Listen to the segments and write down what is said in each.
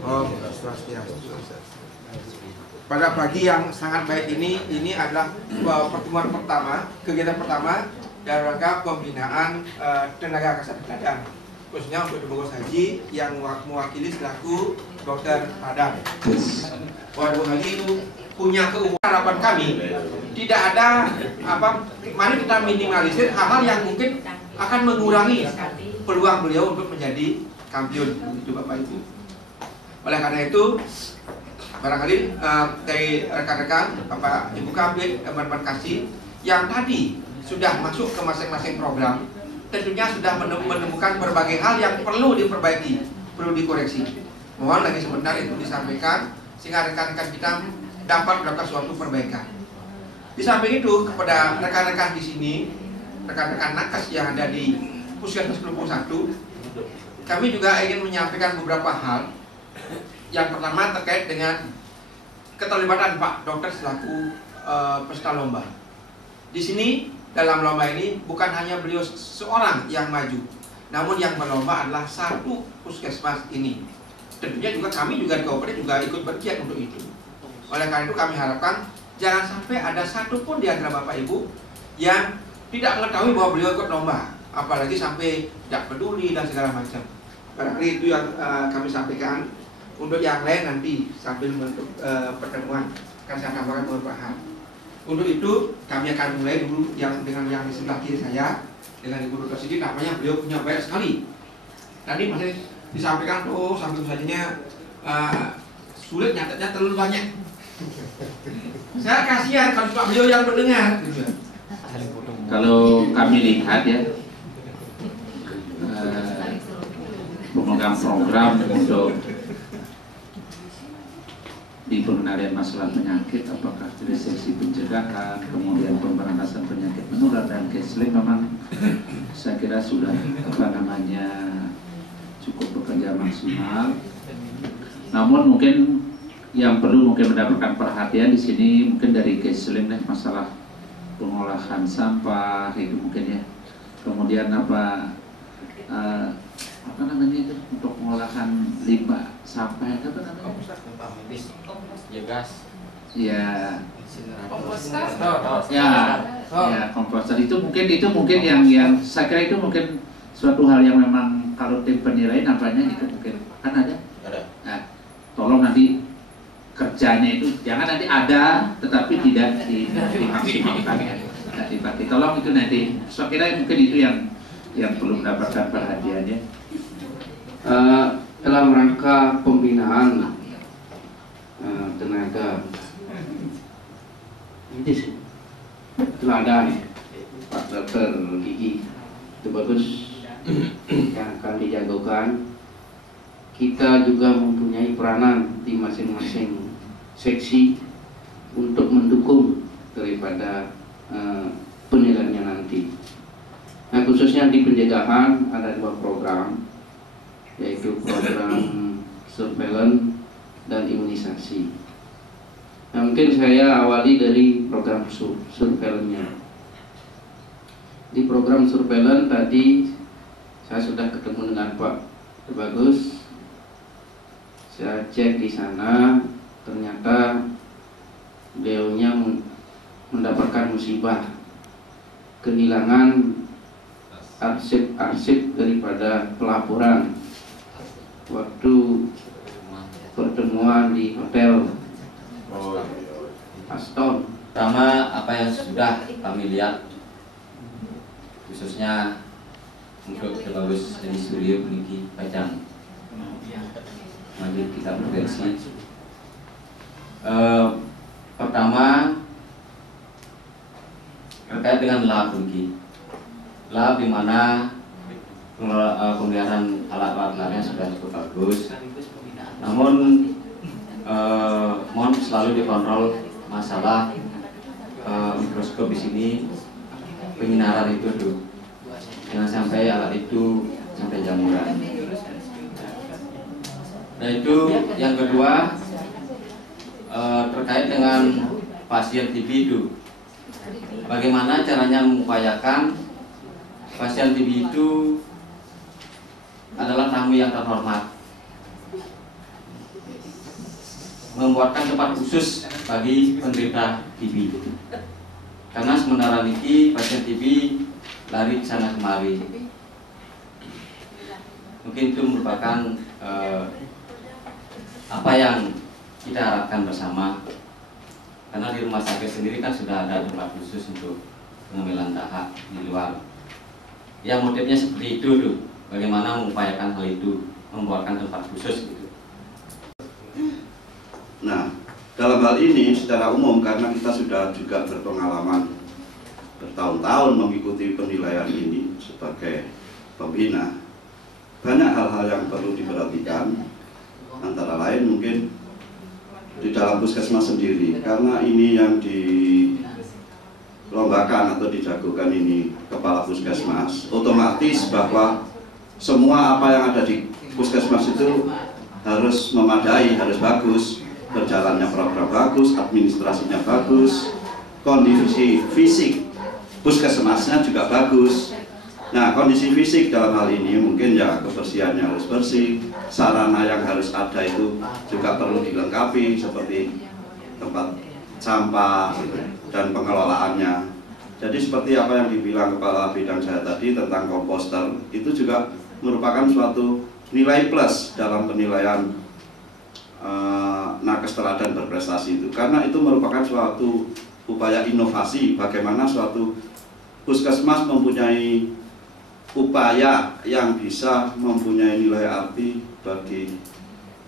Om Swastiastu. Pada pagi yang sangat baik ini adalah pertemuan pertama, kegiatan pertama dalam rangka pembinaan tenaga kesehatan ladang, khususnya untuk pengurus haji yang mewakili selaku Dokter Padang. Ibu Haji itu punya harapan kami tidak ada mari kita minimalisir hal-hal yang mungkin akan mengurangi peluang beliau untuk menjadi kampiun, itu Bapak Ibu. Oleh karena itu barangkali dari rekan-rekan Bapak Ibu Kabit, teman-teman kasih yang tadi sudah masuk ke masing-masing program, tentunya sudah menemukan berbagai hal yang perlu diperbaiki, perlu dikoreksi. Mohon lagi sebentar itu disampaikan sehingga rekan-rekan kita dapat melakukan suatu perbaikan. Di samping itu kepada rekan-rekan di sini, rekan-rekan nakes yang ada di Puskesmas Kelungkung 1, kami juga ingin menyampaikan beberapa hal. Yang pertama terkait dengan keterlibatan Pak Dokter selaku peserta lomba. Di sini dalam lomba ini bukan hanya beliau seorang yang maju, namun yang berlomba adalah satu puskesmas ini. Tentunya juga kami juga di kabupaten juga ikut bergiat untuk itu. Oleh karena itu kami harapkan jangan sampai ada satu pun di antara Bapak Ibu yang tidak mengetahui bahwa beliau ikut lomba, apalagi sampai tidak peduli dan segala macam. Barangkali itu yang kami sampaikan. Untuk yang lain nanti sambil membentuk pertemuan akan saya tambahkan beberapa hal. Untuk itu kami akan mulai dulu dengan yang di sebelah kiri saya, dengan Ibu Dr. Siti. Namanya beliau punya banyak sekali. Tadi masih disampaikan tuh sambil sajinya sulit nyatetnya terlalu banyak. Saya kasihan kalau cuma beliau yang mendengar. Kalau kami lihat ya, pemegang program untuk di pengendalian masalah penyakit, apakah dari sisi pencegahan, kemudian pemberantasan penyakit menular dan cashless, memang saya kira sudah cukup bekerja maksimal. Namun mungkin yang perlu mendapatkan perhatian di sini mungkin dari cashless masalah pengolahan sampah itu mungkin ya. Kemudian apa namanya itu untuk pengolahan limbah sampah itu apa namanya? Ya gas. Ya. Komposter. Ya komposter itu mungkin yang saya kira itu mungkin suatu hal yang memang kalau tim penilai nampaknya itu mungkin kan ada. Nah, tolong nanti kerjanya itu jangan nanti ada tetapi tidak dimaksimalkan ya. Tidak dipakai. Tolong itu nanti. Saya kira mungkin itu yang perlu mendapatkan perhatiannya. Dalam rangka pembinaan tenaga medis teladan Pak Dokter Gigi itu bagus yang akan dijagokan. Kita juga mempunyai peranan di masing-masing seksi untuk mendukung daripada penilaiannya nanti. Nah, khususnya di pencegahan ada 2 program, yaitu program surveillance dan imunisasi. Nah, mungkin saya awali dari program surveillance-nya. Di program surveillance tadi saya sudah ketemu dengan Pak Bagus. Saya cek di sana, ternyata beliaunya mendapatkan musibah kehilangan arsip-arsip daripada pelaporan waktu pertemuan di hotel Aston. Pertama, apa yang sudah kami lihat khususnya untuk Bagus dari Suryo Peniki Pajang, mari kita berversi. Pertama terkait dengan lab Peniki, lab di mana pemeliharaan alat-alatnya sudah cukup bagus. Namun mohon selalu dikontrol masalah mikroskop di sini, penyinaran itu tuh, jangan sampai alat itu sampai jamuran. Nah itu yang kedua, terkait dengan pasien TB itu, bagaimana caranya mengupayakan pasien TB itu adalah tamu yang terhormat. membuatkan tempat khusus bagi penderita TB. Karena sementara ini pasien TB lari ke sana kemari. Mungkin itu merupakan apa yang kita harapkan bersama. Karena di rumah sakit sendiri kan sudah ada tempat khusus untuk pengambilan tahap di luar. Yang motifnya seperti itu tuh, bagaimana mengupayakan hal itu, membuatkan tempat khusus gitu. Nah, dalam hal ini secara umum karena kita sudah juga berpengalaman bertahun-tahun mengikuti penilaian ini sebagai pembina, banyak hal-hal yang perlu diperhatikan, antara lain mungkin di dalam puskesmas sendiri, karena ini yang dilombakan atau dijagokan ini kepala puskesmas, otomatis bahwa semua apa yang ada di puskesmas itu harus memadai, harus bagus, berjalannya program bagus, administrasinya bagus, kondisi fisik puskesmasnya juga bagus. Nah, kondisi fisik dalam hal ini mungkin ya kebersihannya harus bersih, sarana yang harus ada itu juga perlu dilengkapi seperti tempat sampah dan pengelolaannya. Jadi seperti apa yang dibilang kepala bidang saya tadi tentang komposter, itu juga merupakan suatu nilai plus dalam penilaian nakes teladan berprestasi itu, karena itu merupakan suatu upaya inovasi bagaimana suatu puskesmas mempunyai upaya yang bisa mempunyai nilai arti bagi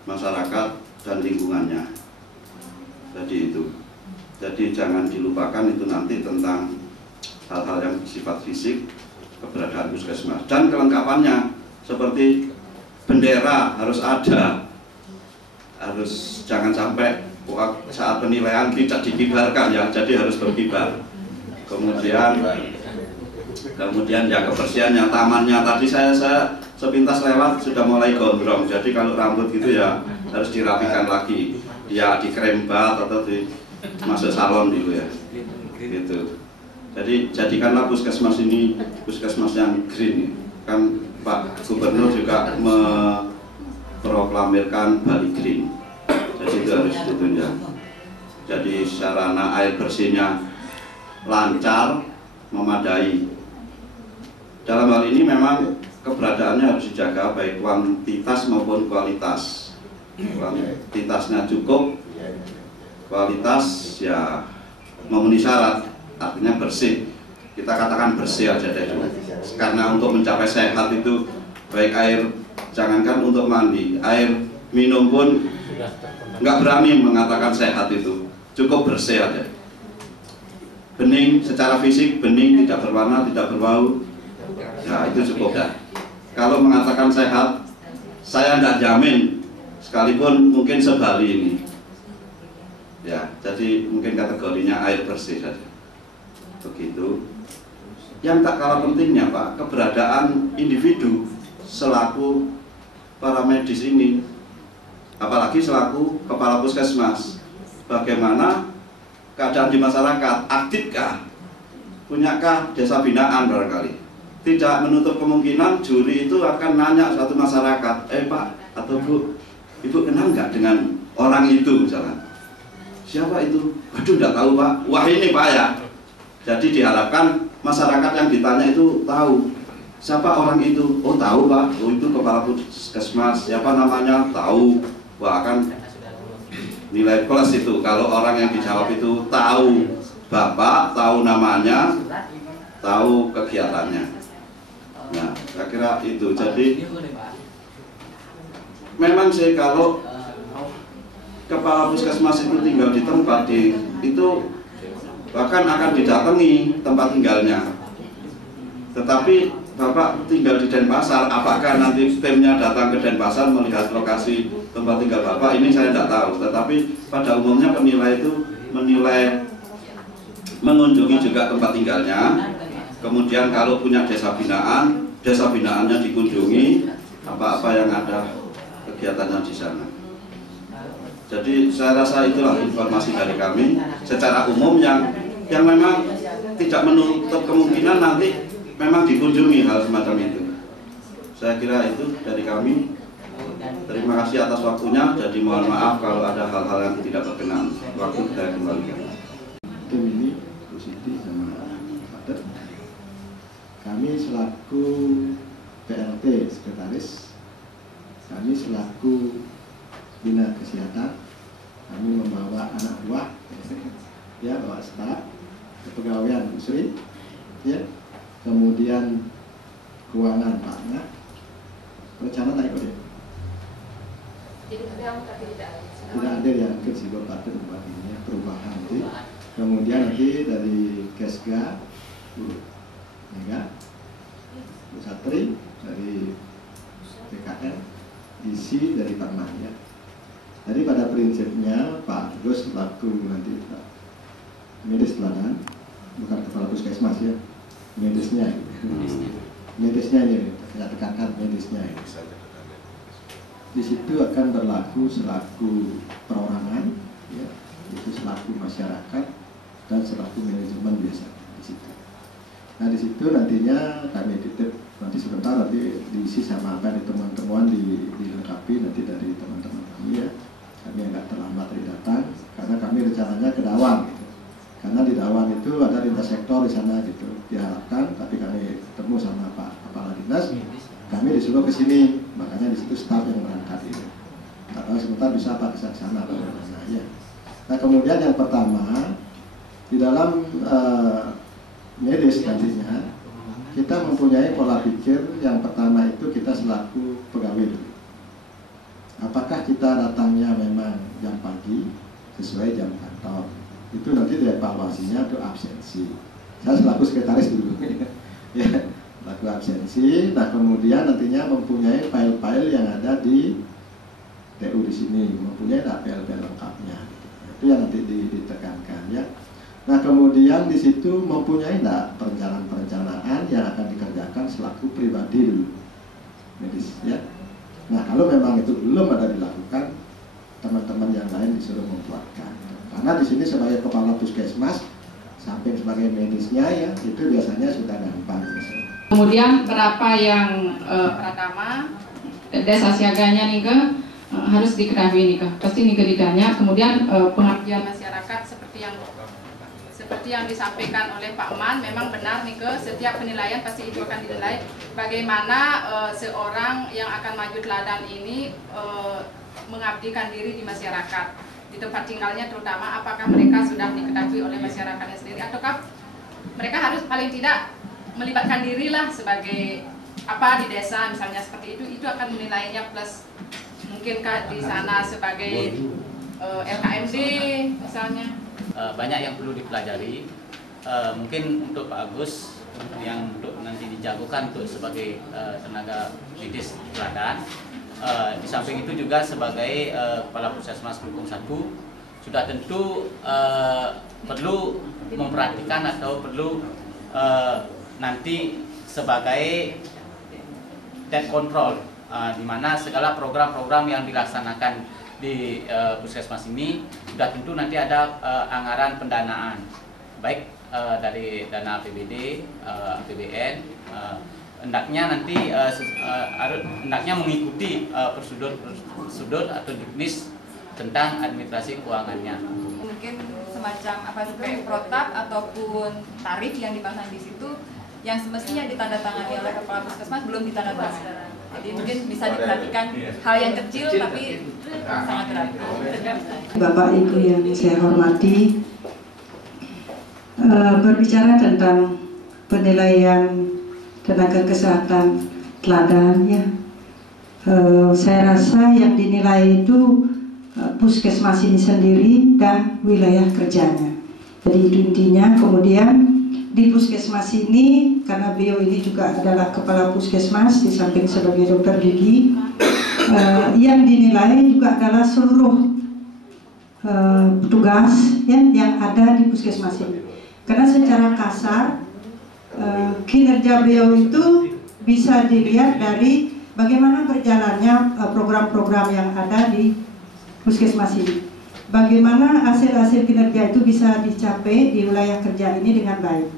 masyarakat dan lingkungannya. Jadi itu. Jadi jangan dilupakan itu nanti tentang hal-hal yang bersifat fisik keberadaan puskesmas dan kelengkapannya seperti bendera harus ada, harus jangan sampai saat penilaian tidak dikibarkan ya, jadi harus berkibar. Kemudian ya kebersihannya, tamannya tadi saya sepintas lewat sudah mulai gondrong, jadi kalau rambut gitu ya harus dirapikan lagi, ya dikrembat atau masuk salon gitu ya, gitu. Jadi jadikanlah puskesmas ini puskesmas yang green. Kan Pak Gubernur juga memproklamirkan Bali Green, jadi itu harus ditunjang. Jadi sarana air bersihnya lancar, memadai. Dalam hal ini memang keberadaannya harus dijaga baik kuantitas maupun kualitas. Kuantitasnya cukup, kualitas ya memenuhi syarat, artinya bersih. Kita katakan bersih aja deh, karena untuk mencapai sehat itu baik air, jangankan untuk mandi, air minum pun nggak berani mengatakan sehat itu, cukup bersih aja. Bening secara fisik, bening, tidak berwarna, tidak berbau, ya itu cukup dah. Kalau mengatakan sehat, saya tidak jamin, sekalipun mungkin sebali ini. Ya, jadi mungkin kategorinya air bersih saja. Begitu. Yang tak kalah pentingnya Pak, keberadaan individu selaku para medis ini, apalagi selaku kepala puskesmas. Bagaimana keadaan di masyarakat, aktifkah, punyakah desa binaan barangkali. Tidak menutup kemungkinan juri itu akan nanya suatu masyarakat, Pak atau Bu, Ibu kenal nggak dengan orang itu misalnya. Siapa itu? Waduh, nggak tahu Pak. Wah ini Pak ya. Jadi diharapkan masyarakat yang ditanya itu tahu siapa orang itu. Oh tahu Pak, oh itu kepala puskesmas. Siapa namanya? Tahu. Wah kan nilai plus itu kalau orang yang dijawab itu tahu Bapak, tahu namanya, tahu kegiatannya. Nah, saya kira itu. Jadi memang sih kalau kepala puskesmas itu tinggal di tempat itu bahkan akan didatangi tempat tinggalnya. Tetapi Bapak tinggal di Denpasar, apakah nanti timnya datang ke Denpasar melihat lokasi tempat tinggal Bapak? Ini saya tidak tahu. Tetapi pada umumnya penilai itu menilai mengunjungi juga tempat tinggalnya. Kemudian kalau punya desa binaannya dikunjungi, apa-apa yang ada kegiatannya di sana. Jadi saya rasa itulah informasi dari kami secara umum yang memang tidak menutup kemungkinan nanti memang dikunjungi hal semacam itu. Saya kira itu dari kami. Terima kasih atas waktunya. Jadi mohon maaf kalau ada hal-hal yang tidak berkenan. Waktu kita kembalikan. Tim ini Bu Siti sama Pater. Kami selaku PLT sekretaris, kami selaku bina kesehatan, kami membawa anak buah, ya, bawa staf, kepegawaian Bu Sri, ya, kemudian keuangan Pak Nak, rencana tak ikut ya? Tidak ada yang ke si Bapak tempat ini perubahan nanti. Kemudian nanti dari Kesga, Bu Mega, Bu Satri dari PKN, isi dari Pak Maya. Jadi pada prinsipnya Pak Agus selaku nanti Pak medis teladan, bukan kepala puskesmas ya, medisnya, medisnya ini saya tekankan medisnya ini. Di situ akan berlaku selaku perorangan, ya, itu selaku masyarakat dan selaku manajemen biasa di situ. Nah di situ nantinya kami titip nanti sebentar nanti diisi sama apa di teman-teman dilengkapi nanti dari teman-teman kami ya. Kami agak terlambat datang karena kami rencananya ke Dawang gitu. Karena di Dawang itu ada lintas sektor di sana gitu diharapkan, tapi kami ketemu sama Pak Kepala Dinas, kami disuruh ke sini, makanya di situ staf yang berangkat itu. Kalau sebentar bisa Pak ke sana bagaimana ya. Nah kemudian yang pertama di dalam medis nantinya kita mempunyai pola pikir yang pertama itu kita selaku pegawai dulu. Apakah kita datangnya memang jam pagi sesuai jam kantor? Itu nanti dievaluasinya untuk absensi. Saya selaku sekretaris dulu, ya, selaku absensi. Nah kemudian nantinya mempunyai file-file yang ada di TU di sini, mempunyai file-file lengkapnya. Itu yang nanti ditekankan ya. Nah kemudian di situ mempunyai perencanaan yang akan dikerjakan selaku pribadi dulu, medis ya. Nah kalau memang itu belum ada dilakukan, teman-teman yang lain disuruh membuatkan. Karena di sini sebagai kepala puskesmas, samping sebagai medisnya ya, itu biasanya sudah gampang. Kemudian berapa yang pertama desa siaganya nih ke harus diketahui nih ke, pasti nih ke ditanya. Kemudian pengabdian masyarakat seperti yang disampaikan oleh Pak Man, memang benar nih ke setiap penilaian pasti itu akan dinilai bagaimana seorang yang akan maju teladan ini mengabdikan diri di masyarakat, di tempat tinggalnya terutama, apakah mereka sudah diketahui oleh masyarakatnya sendiri ataukah mereka harus paling tidak melibatkan diri lah sebagai apa di desa misalnya seperti itu akan menilainya. Plus mungkinkah di sana sebagai LKMD misalnya. Banyak yang perlu dipelajari. Mungkin untuk Pak Agus yang untuk nanti dijagokan untuk sebagai tenaga medis teladan. Di samping itu juga sebagai Kepala Puskesmas Kelungkung 1 sudah tentu perlu memperhatikan atau perlu nanti sebagai debt control, di mana segala program-program yang dilaksanakan di puskesmas ini sudah tentu nanti ada anggaran pendanaan baik dari dana APBD, APBN, hendaknya nanti hendaknya mengikuti prosedur atau juknis tentang administrasi keuangannya. Mungkin semacam apa seperti protap ataupun tarif yang dipasang di situ yang semestinya ditandatangani oleh kepala puskesmas belum ditandatangani. Jadi mungkin bisa diperhatikan hal yang kecil tapi sangat berarti. Bapak Ibu yang saya hormati, berbicara tentang penilaian tenaga kesehatan teladan ya, saya rasa yang dinilai itu puskesmas ini sendiri dan wilayah kerjanya. Jadi itu intinya. Kemudian di puskesmas ini, karena beliau ini juga adalah kepala puskesmas di samping sebagai dokter gigi, yang dinilai juga adalah seluruh petugas ya, yang ada di puskesmas ini. Karena secara kasar kinerja beliau itu bisa dilihat dari bagaimana berjalannya program-program yang ada di puskesmas ini. Bagaimana hasil-hasil kinerja itu bisa dicapai di wilayah kerja ini dengan baik.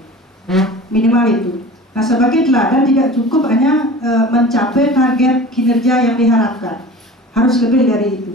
Minimal itu. Nah sebagai teladan tidak cukup hanya mencapai target kinerja yang diharapkan. harus lebih dari itu.